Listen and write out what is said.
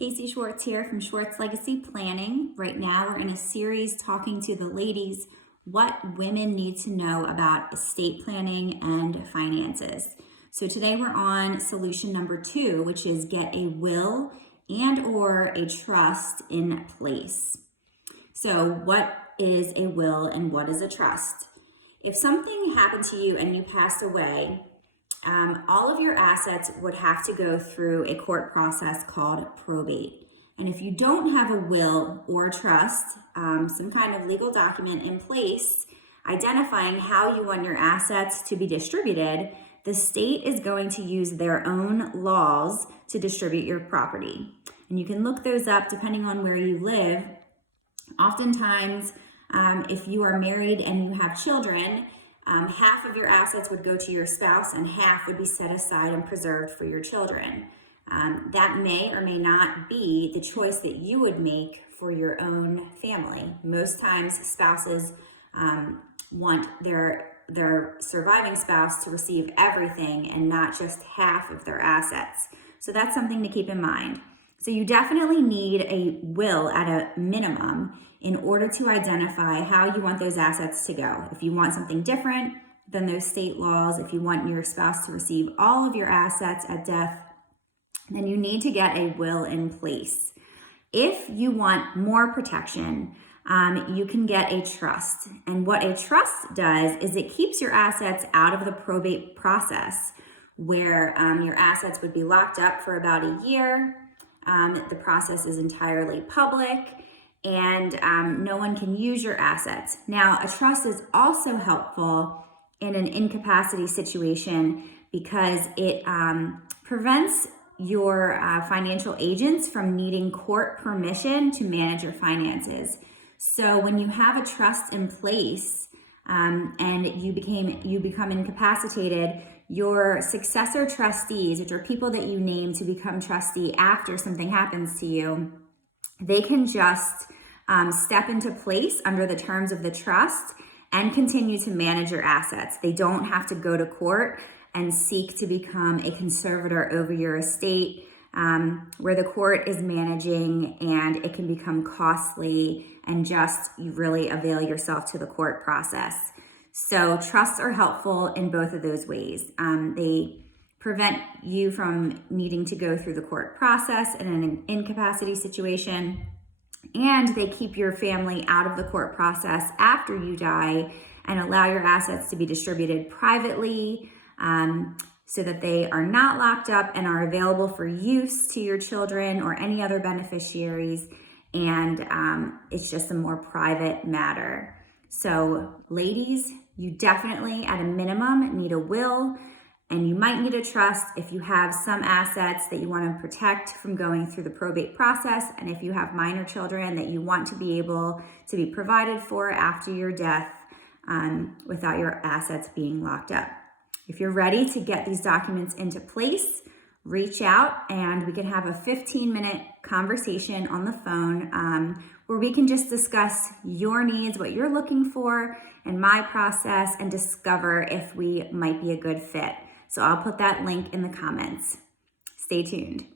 Casey Schwartz here from Schwartz Legacy Planning. Right now we're in a series talking to the ladies what women need to know about estate planning and finances. So today we're on solution number 2, which is get a will and or a trust in place. So what is a will and what is a trust? If something happened to you and you passed away, all of your assets would have to go through a court process called probate. And if you don't have a will or trust, some kind of legal document in place identifying how you want your assets to be distributed, the state is going to use their own laws to distribute your property. And you can look those up depending on where you live. Oftentimes, if you are married and you have children, half of your assets would go to your spouse and half would be set aside and preserved for your children. That may or may not be the choice that you would make for your own family. Most times spouses want their surviving spouse to receive everything and not just half of their assets. So that's something to keep in mind. So you definitely need a will at a minimum in order to identify how you want those assets to go. If you want something different than those state laws, if you want your spouse to receive all of your assets at death, then you need to get a will in place. If you want more protection, you can get a trust. And what a trust does is it keeps your assets out of the probate process, where your assets would be locked up for about a year. The process is entirely public, and no one can use your assets. Now, a trust is also helpful in an incapacity situation because it prevents your financial agents from needing court permission to manage your finances. So when you have a trust in place and you become incapacitated, your successor trustees, which are people that you name to become trustee after something happens to you, they can just step into place under the terms of the trust and continue to manage your assets. They don't have to go to court and seek to become a conservator over your estate, where the court is managing, and it can become costly and just you really avail yourself to the court process. So trusts are helpful in both of those ways. They prevent you from needing to go through the court process in an incapacity situation, and they keep your family out of the court process after you die and allow your assets to be distributed privately, so that they are not locked up and are available for use to your children or any other beneficiaries. And it's just a more private matter. So ladies, you definitely at a minimum need a will, and you might need a trust if you have some assets that you want to protect from going through the probate process, and if you have minor children that you want to be able to be provided for after your death without your assets being locked up. If you're ready to get these documents into place, reach out and we can have a 15-minute conversation on the phone where we can just discuss your needs, what you're looking for, and my process, and discover if we might be a good fit. So I'll put that link in the comments. Stay tuned.